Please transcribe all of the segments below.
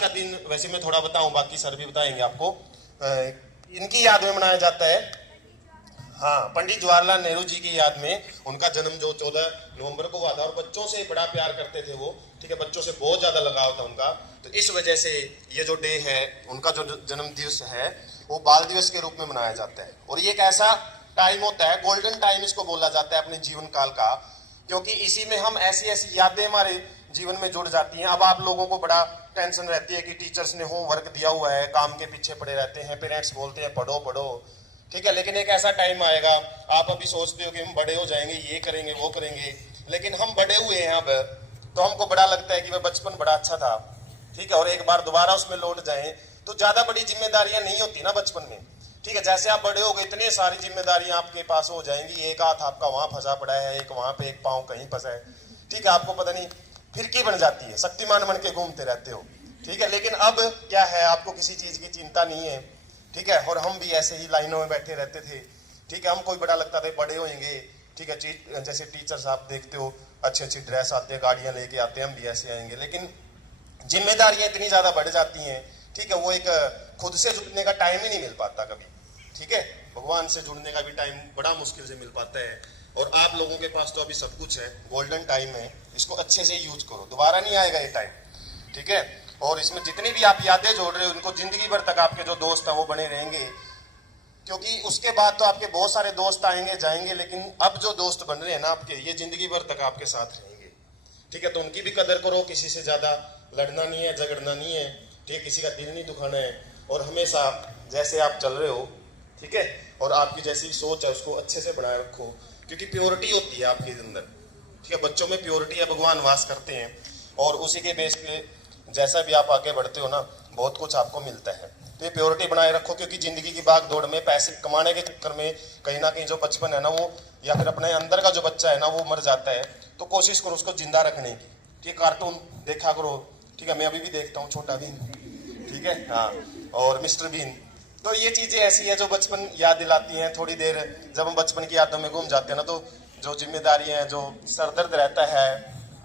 का दिन वैसे मैं थोड़ा बताऊं, बाकी सर भी बताएंगे आपको। इनकी याद में मनाया जाता है, हाँ, पंडित जवाहरलाल नेहरू जी की याद में। उनका जन्म जो 14 नवंबर को हुआ था, और बच्चों से बड़ा प्यार करते थे वो, ठीक है, बच्चों से बहुत ज्यादा लगाव था उनका। तो इस वजह से ये जो डे है, उनका जो जन्म दिवस है, वो बाल दिवस के रूप में मनाया जाता है। और ये एक ऐसा टाइम होता है, गोल्डन टाइम इसको बोला जाता है अपने जीवन काल का, क्योंकि इसी में हम ऐसी ऐसी यादें हमारे जीवन में जुड़ जाती हैं। अब आप लोगों को बड़ा टेंशन रहती है कि टीचर्स ने होमवर्क दिया हुआ है, काम के पीछे पड़े रहते हैं, पेरेंट्स बोलते हैं पढ़ो पढ़ो, ठीक है, लेकिन एक ऐसा टाइम आएगा, आप अभी सोचते हो कि हम बड़े हो जाएंगे, ये करेंगे वो करेंगे, लेकिन हम बड़े हुए हैं अब, तो हमको बड़ा लगता है कि वह बचपन बड़ा अच्छा था, ठीक है, और एक बार दोबारा उसमें लौट जाएं तो ज्यादा बड़ी जिम्मेदारियां नहीं होती ना बचपन में, ठीक है। जैसे आप बड़े हो गए, इतनी सारी जिम्मेदारियां आपके पास हो जाएंगी, एक हाथ आपका वहां फंसा पड़ा है, एक वहां पे, एक पाँव कहीं फंसा है, ठीक है, आपको पता नहीं फिरकी बन जाती है, शक्तिमान बन के घूमते रहते हो, ठीक है। लेकिन अब क्या है, आपको किसी चीज की चिंता नहीं है, ठीक है। और हम भी ऐसे ही लाइनों में बैठे रहते थे, ठीक है, हमको भी बड़ा लगता था बड़े होंगे, ठीक है। जैसे टीचर्स आप देखते हो अच्छी अच्छी ड्रेस आते हैं, गाड़ियां लेके आते हैं, हम भी ऐसे आएंगे, लेकिन जिम्मेदारियां इतनी ज्यादा बढ़ जाती हैं, ठीक है, वो एक खुद से जुड़ने का टाइम ही नहीं मिल पाता कभी, ठीक है। भगवान से जुड़ने का भी टाइम बड़ा मुश्किल से मिल पाता है। और आप लोगों के पास तो अभी सब कुछ है, गोल्डन टाइम है, इसको अच्छे से यूज करो, दोबारा नहीं आएगा ये टाइम, ठीक है। और इसमें जितनी भी आप यादें जोड़ रहे हो, उनको जिंदगी भर तक आपके जो दोस्त हैं वो बने रहेंगे, क्योंकि उसके बाद तो आपके बहुत सारे दोस्त आएंगे जाएंगे, लेकिन अब जो दोस्त बन रहे हैं ना आपके, ये जिंदगी भर तक आपके साथ रहेंगे, ठीक है। तो उनकी भी कदर करो, किसी से ज्यादा लड़ना नहीं है, झगड़ना नहीं है, ठीक है, किसी का दिल नहीं दुखाना है, और हमेशा जैसे आप चल रहे हो, ठीक है, और आपकी जैसी सोच है उसको अच्छे से बनाए रखो, क्योंकि प्योरिटी होती है आपके अंदर, ठीक है, बच्चों में प्योरिटी है, भगवान वास करते हैं, और उसी के बेस पे जैसा भी आप आगे बढ़ते हो ना, बहुत कुछ आपको मिलता है। तो ये प्योरिटी बनाए रखो, क्योंकि जिंदगी की भाग दौड़ में पैसे कमाने के चक्कर में कहीं ना कहीं जो बचपन है ना वो, या फिर अपने अंदर का जो बच्चा है ना वो मर जाता है। तो कोशिश करो उसको जिंदा रखने की, ठीक है। कार्टून देखा करो, ठीक है, मैं अभी भी देखता हूँ छोटा भीम, ठीक है, हाँ, और मिस्टर बीन। तो ये चीजें ऐसी है जो बचपन याद दिलाती हैं। थोड़ी देर जब हम बचपन की यादों में घूम जाते हैं ना, तो जो जिम्मेदारी है, जो सरदर्द रहता है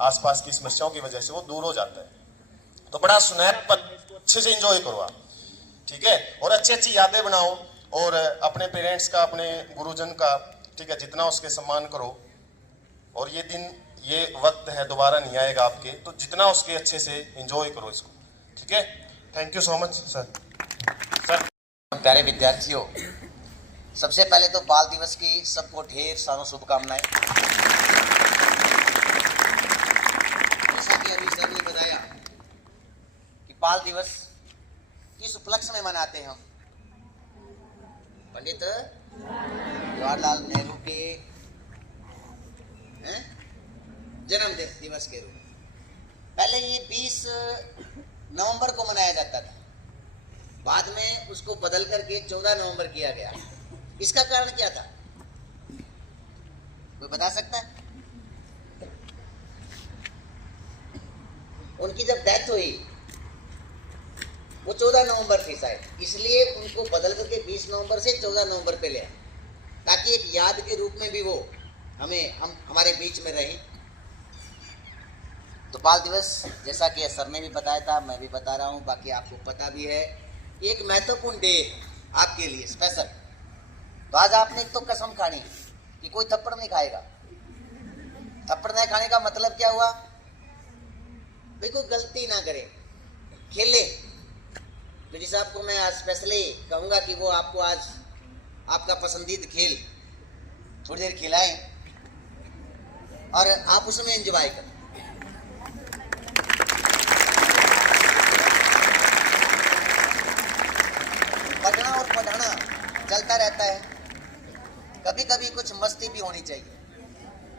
आसपास की समस्याओं की वजह से, वो दूर हो जाता है। तो बड़ा सुनहरा पल, अच्छे से एंजॉय करो आप, ठीक है, और अच्छी अच्छी यादें बनाओ, और अपने पेरेंट्स का, अपने गुरुजन का, ठीक है, जितना उसके सम्मान करो। और ये दिन, ये वक्त है, दोबारा नहीं आएगा आपके, तो जितना उसके अच्छे से एंजॉय करो इसको, ठीक है। Thank you so much sir. Sir, प्यारे विद्यार्थियों, सबसे पहले तो बाल दिवस की सबको ढेर सारी शुभकामनाएं। जैसा कि अभी सर ने बताया कि बाल दिवस किस उपलक्ष्य में मनाते हैं हम, पंडित जवाहरलाल नेहरू के जन्म दिवस के रूप में। पहले ये 20 नवंबर को मनाया जाता था, बाद में उसको बदल करके 14 नवंबर किया गया। इसका कारण क्या था, कोई बता सकता है? उनकी जब डेथ हुई वो 14 नवंबर थी शायद, इसलिए उनको बदल करके 20 नवंबर से 14 नवंबर पे लिया, ताकि एक याद के रूप में भी वो हमारे बीच में रहे। तो बाल दिवस, जैसा कि सर ने भी बताया था, मैं भी बता रहा हूँ, बाकी आपको पता भी है, एक महत्वपूर्ण डे आपके लिए स्पेशल। तो आज आपने एक तो कसम खानी कि कोई थप्पड़ नहीं खाएगा। थप्पड़ नहीं खाने का मतलब क्या हुआ, भाई कोई गलती ना करे, खेले। तो जिस आपको मैं आज स्पेशली कहूंगा कि वो आपको आज आपका पसंदीदा खेल थोड़ी देर खिलाएं और आप उसमें एंजॉय करें। पढ़ना और पढ़ाना चलता रहता है, कभी कभी कुछ मस्ती भी होनी चाहिए,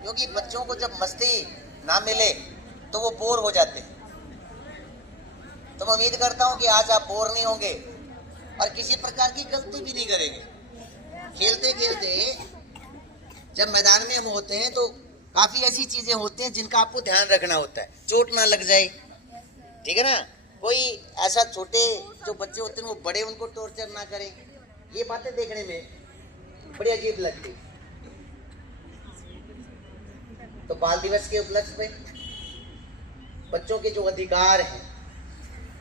क्योंकि बच्चों को जब मस्ती ना मिले तो वो बोर हो जाते हैं। तो मैं उम्मीद करता हूं कि आज आप बोर नहीं होंगे और किसी प्रकार की गलती भी नहीं करेंगे। खेलते खेलते जब मैदान में हम होते हैं तो काफी ऐसी चीजें होती हैं जिनका आपको ध्यान रखना होता है, चोट ना लग जाए, ठीक है ना। कोई ऐसा छोटे जो बच्चे होते हैं वो बड़े उनको टॉर्चर ना करें, ये बातें देखने में बड़ी अजीब लगती। तो बाल दिवस के उपलक्ष्य में बच्चों के जो अधिकार हैं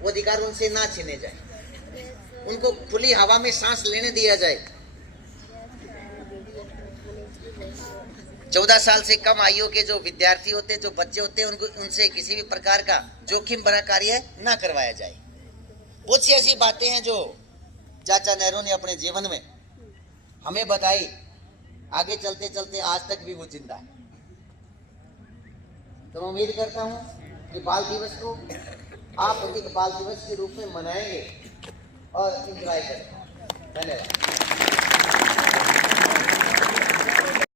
वो अधिकार उनसे ना छीने जाए, उनको खुली हवा में सांस लेने दिया जाए। 14 साल से कम आयु के जो विद्यार्थी होते हैं, जो बच्चे होते हैं, उनको उनसे किसी भी प्रकार का जोखिम भरा कार्य ना करवाया जाए। बहुत सी ऐसी बातें हैं जो चाचा नेहरू ने अपने जीवन में हमें बताई, आगे चलते चलते आज तक भी वो जिंदा है। तो मैं उम्मीद करता हूं कि बाल दिवस को आप एक बाल दिवस के रूप में मनाएंगे और एंजॉय करेंगे। धन्यवाद।